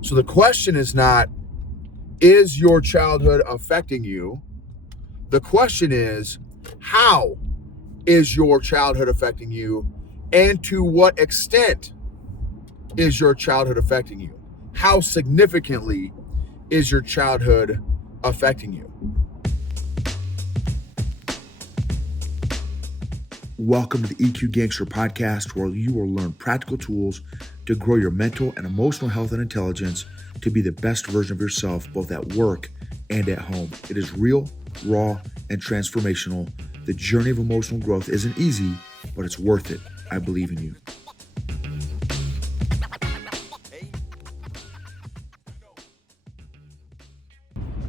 So the question is not, is your childhood affecting you? The question is, how is your childhood affecting you? And to what extent is your childhood affecting you? How significantly is your childhood affecting you? Welcome to the EQ Gangster podcast, where you will learn practical tools to grow your mental and emotional health and intelligence to be the best version of yourself, both at work and at home. It is real, raw, and transformational. The journey of emotional growth isn't easy, but it's worth it. I believe in you.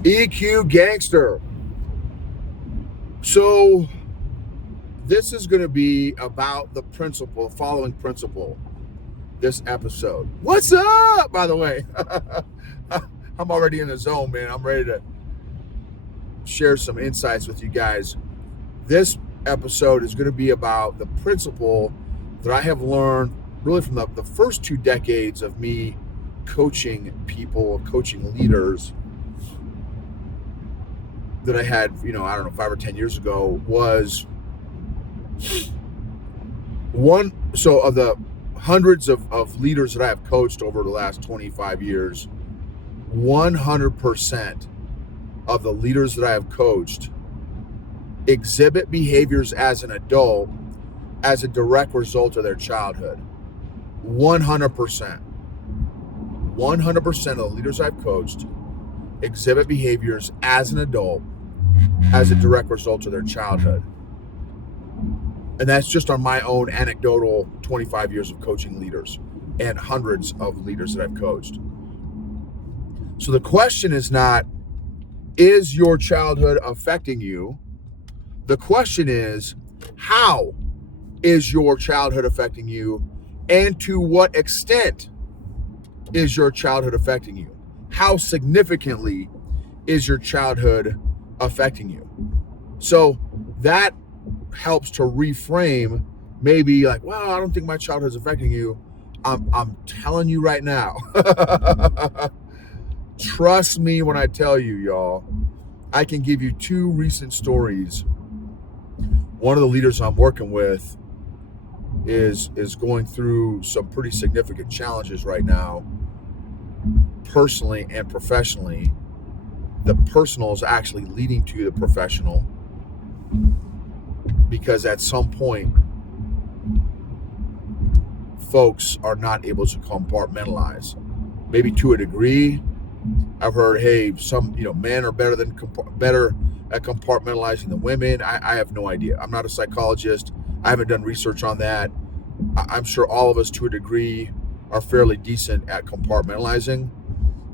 EQ Gangster. So this is going to be about the following principle, this episode. What's up, by the way? I'm already in the zone, man. I'm ready to share some insights with you guys. This episode is going to be about the principle that I have learned really from the first 2 decades of me coaching people, coaching leaders that I had, 5 or 10 years ago, was one. So of the hundreds of leaders that I have coached over the last 25 years, 100% of the leaders that I have coached exhibit behaviors as an adult as a direct result of their childhood. 100%. 100% of the leaders I've coached exhibit behaviors as an adult as a direct result of their childhood. And that's just on my own anecdotal 25 years of coaching leaders and hundreds of leaders that I've coached. So the question is not, is your childhood affecting you? The question is, how is your childhood affecting you? And to what extent is your childhood affecting you? How significantly is your childhood affecting you? So that helps to reframe, maybe like, well, I don't think my childhood is affecting you. I'm telling you right now. Trust me when I tell you, y'all. I can give you 2 recent stories. One of the leaders I'm working with is going through some pretty significant challenges right now, personally and professionally. The personal is actually leading to the professional, because at some point, folks are not able to compartmentalize. Maybe to a degree. I've heard, hey, some men are better at compartmentalizing than women. I have no idea. I'm not a psychologist. I haven't done research on that. I'm sure all of us, to a degree, are fairly decent at compartmentalizing.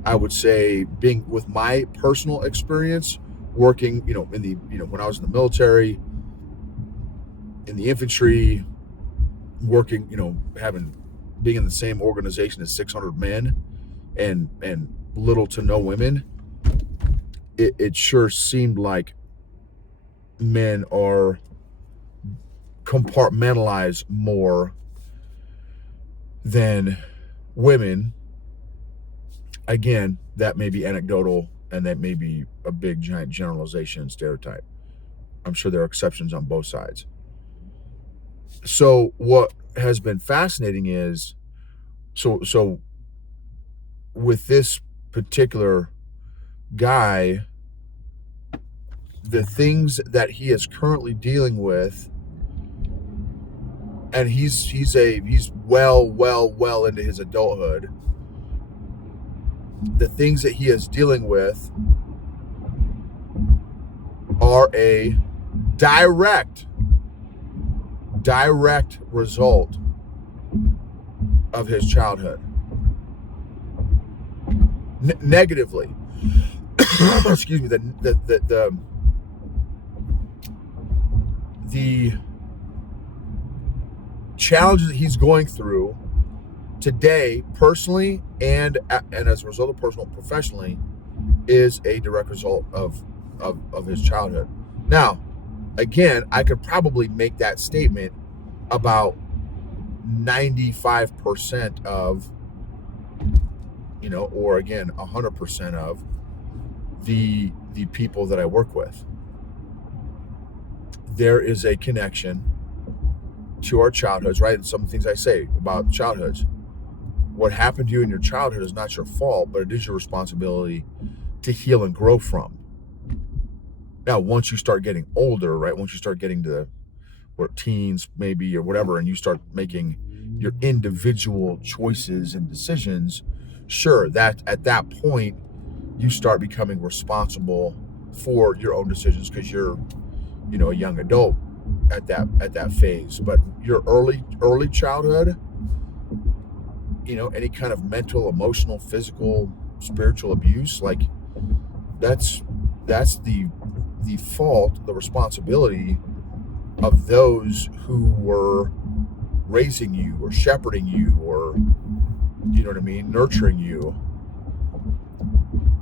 I would say, being with my personal experience, working, when I was in the military, in the infantry, working, being in the same organization as 600 men and little to no women, it sure seemed like men are compartmentalized more than women. Again, that may be anecdotal, and that may be a big giant generalization and stereotype. I'm sure there are exceptions on both sides. So what has been fascinating is, so with this particular guy, the things that he is currently dealing with, and he's well into his adulthood, the things that he is dealing with are a direct result of his childhood. Negatively. Excuse me. The challenges that he's going through today, personally, and as a result of personal, professionally, is a direct result of his childhood. Now, again, I could probably make that statement about 95% of or again, 100% of the people that I work with. There is a connection to our childhoods, right? And some things I say about childhoods. What happened to you in your childhood is not your fault, but it is your responsibility to heal and grow from. Now, once you start getting older, right? Once you start getting to teens maybe or whatever, and you start making your individual choices and decisions, sure, that at that point you start becoming responsible for your own decisions because you're, a young adult at that phase. But your early childhood, any kind of mental, emotional, physical, spiritual abuse, like that's the fault, the responsibility of those who were raising you or shepherding you or, nurturing you.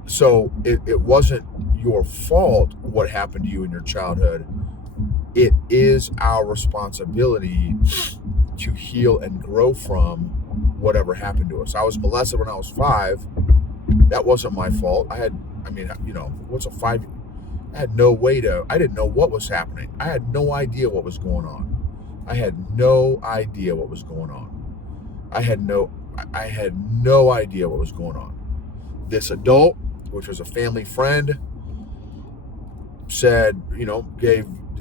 So it wasn't your fault what happened to you in your childhood. It is our responsibility to heal and grow from whatever happened to us. I was molested when I was 5. That wasn't my fault. What's a 5? I had no way I didn't know what was happening. I had no idea what was going on. I had no idea what was going on. This adult, which was a family friend, said,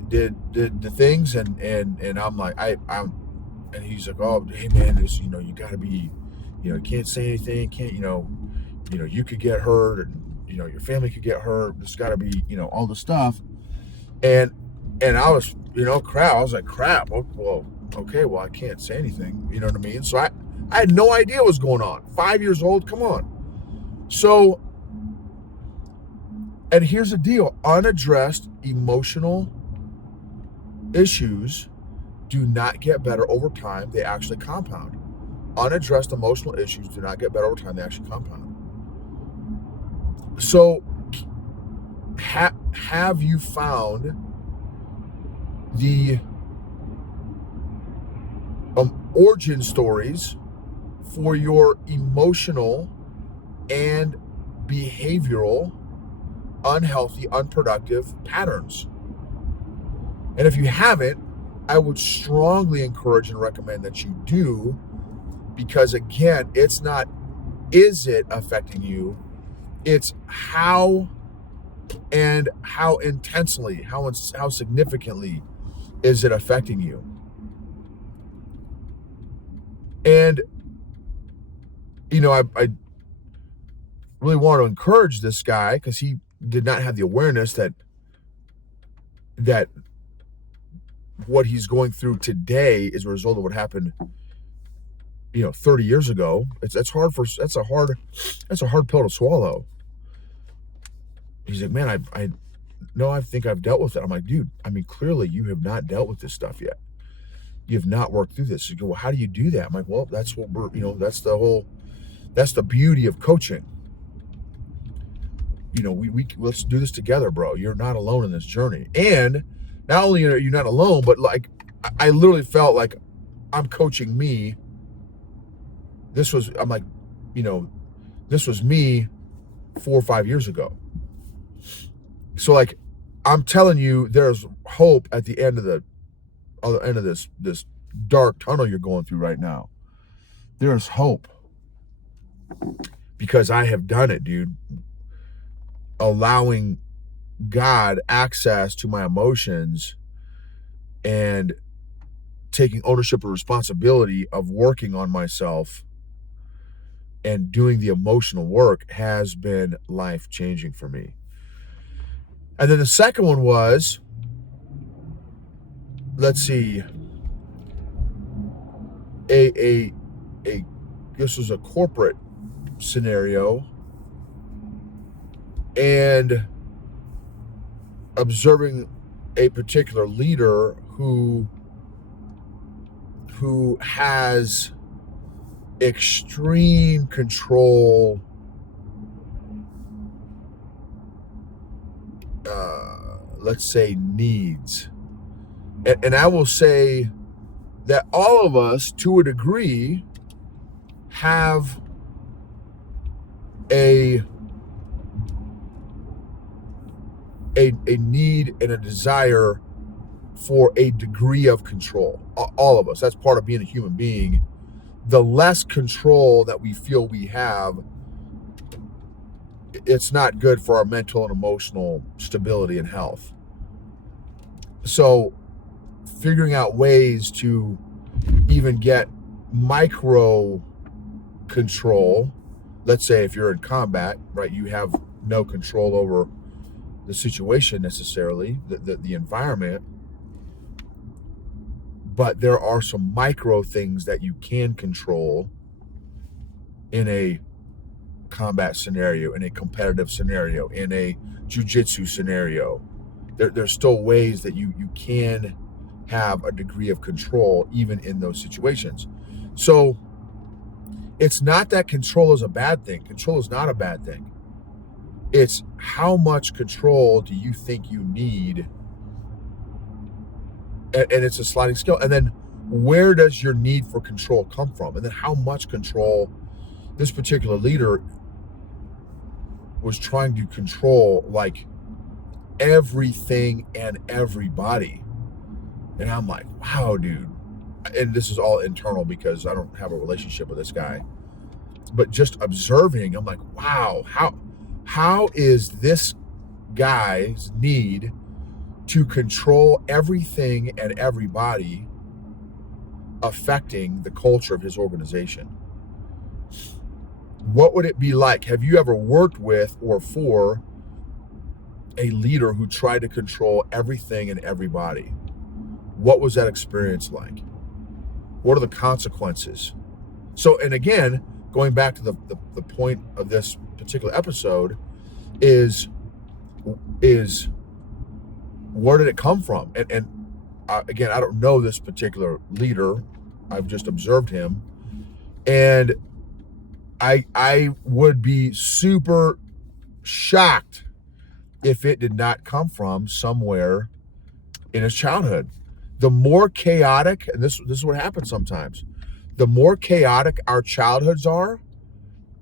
did the things, and I'm like, I'm, and he's like, oh, hey man, this, you gotta be, you can't say anything, can't, you could get hurt, and your family could get hurt. There's got to be, all the stuff. And I was, crap. I was like, crap. Well, okay. Well, I can't say anything. You know what I mean? So I had no idea what was going on. 5 years old. Come on. So, and here's the deal: unaddressed emotional issues do not get better over time. They actually compound. Unaddressed emotional issues do not get better over time. They actually compound. So, have you found the origin stories for your emotional and behavioral unhealthy, unproductive patterns? And if you haven't, I would strongly encourage and recommend that you do, because again, it's not, is it affecting you? It's how and how intensely, how significantly is it affecting you? And, I really want to encourage this guy, because he did not have the awareness that what he's going through today is a result of what happened 30 years ago. That's a hard pill to swallow. He's like, man, I think I've dealt with it. I'm like, dude, clearly you have not dealt with this stuff yet. You have not worked through this. You go, well, how do you do that? I'm like, well, that's what we're, that's the beauty of coaching. We let's do this together, bro. You're not alone in this journey. And not only are you not alone, but like, I literally felt like I'm coaching me. This was me 4 or 5 years ago. So like, I'm telling you, there's hope at the end of the other end of this dark tunnel you're going through right now. There's hope, because I have done it, dude. Allowing God access to my emotions and taking ownership and responsibility of working on myself and doing the emotional work has been life-changing for me. And then the second one was, let's see, this was a corporate scenario, and observing a particular leader who has extreme control, let's say, needs. And I will say that all of us, to a degree, have a need and a desire for a degree of control. All of us, that's part of being a human being. The less control that we feel we have, it's not good for our mental and emotional stability and health. So figuring out ways to even get micro control, let's say if you're in combat, right, you have no control over the situation necessarily, the environment, but there are some micro things that you can control in a combat scenario, in a competitive scenario, in a jiu-jitsu scenario. There's still ways that you can have a degree of control even in those situations. So it's not that control is a bad thing. Control is not a bad thing. It's how much control do you think you need? And it's a sliding scale. And then where does your need for control come from? And then how much control this particular leader was trying to control, like, everything and everybody. And I'm like, wow, dude. And this is all internal because I don't have a relationship with this guy. But just observing, I'm like, wow, how is this guy's need to control everything and everybody affecting the culture of his organization? What would it be like? Have you ever worked with or for a leader who tried to control everything and everybody? What was that experience like? What are the consequences? So, and again, going back to the point of this particular episode is where did it come from? And again, I don't know this particular leader. I've just observed him. And I would be super shocked if it did not come from somewhere in his childhood. The more chaotic, and this is what happens sometimes, the more chaotic our childhoods are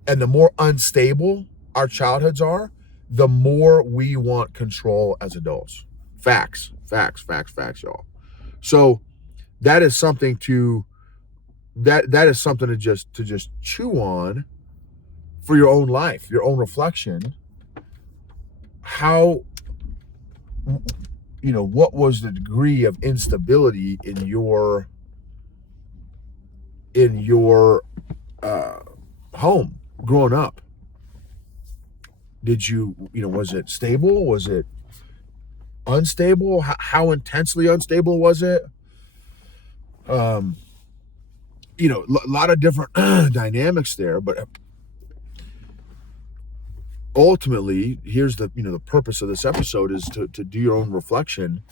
and the more unstable our childhoods are, the more we want control as adults. Facts, y'all. So that is something to just chew on for your own life, your own reflection. How, what was the degree of instability in your home growing up? Did you, was it stable? Was it unstable? How intensely unstable was it? A lot of different dynamics there, but ultimately, here's the purpose of this episode is to do your own reflection.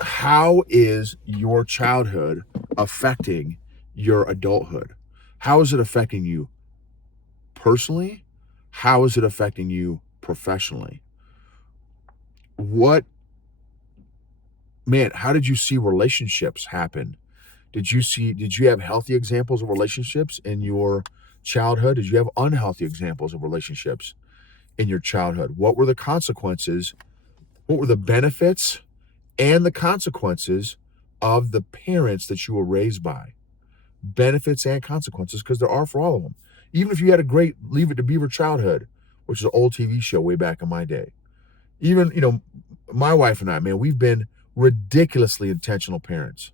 How is your childhood affecting your adulthood? How is it affecting you personally? How is it affecting you professionally? How did you see relationships happen? Did you have healthy examples of relationships in your childhood? Did you have unhealthy examples of relationships in your childhood? What were the consequences? What were the benefits and the consequences of the parents that you were raised by? Benefits and consequences, because there are for all of them. Even if you had a great Leave It to Beaver childhood, which is an old TV show way back in my day. Even, my wife and I, man, we've been ridiculously intentional parents.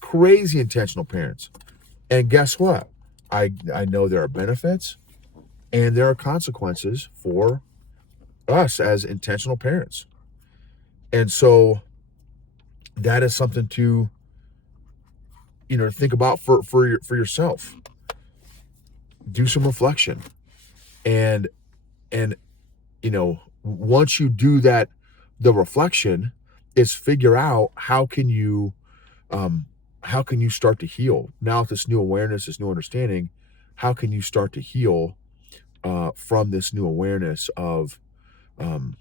Crazy intentional parents. And guess what? I know there are benefits and there are consequences for us as intentional parents. And so that is something to, think about for yourself. Do some reflection. And once you do that, the reflection is figure out how can you start to heal now with this new awareness, this new understanding. How can you start to heal from this new awareness of some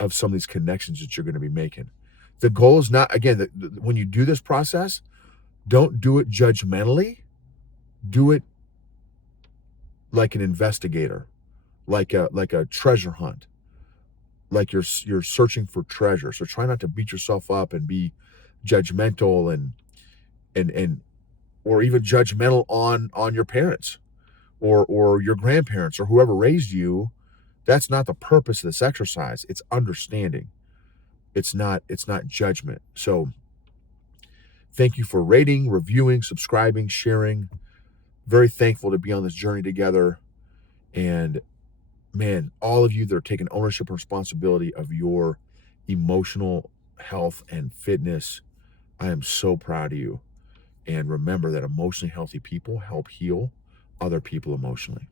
of these connections that you're going to be making? The goal is not, again, when you do this process, don't do it judgmentally. Do it like an investigator, like a treasure hunt, like you're searching for treasure. So try not to beat yourself up and be judgmental and or even judgmental on your parents or your grandparents or whoever raised you. That's not the purpose of this exercise. It's understanding. It's not judgment. So thank you for rating, reviewing, subscribing, sharing. Very thankful to be on this journey together. And man, all of you that are taking ownership and responsibility of your emotional health and fitness, I am so proud of you. And remember that emotionally healthy people help heal other people emotionally.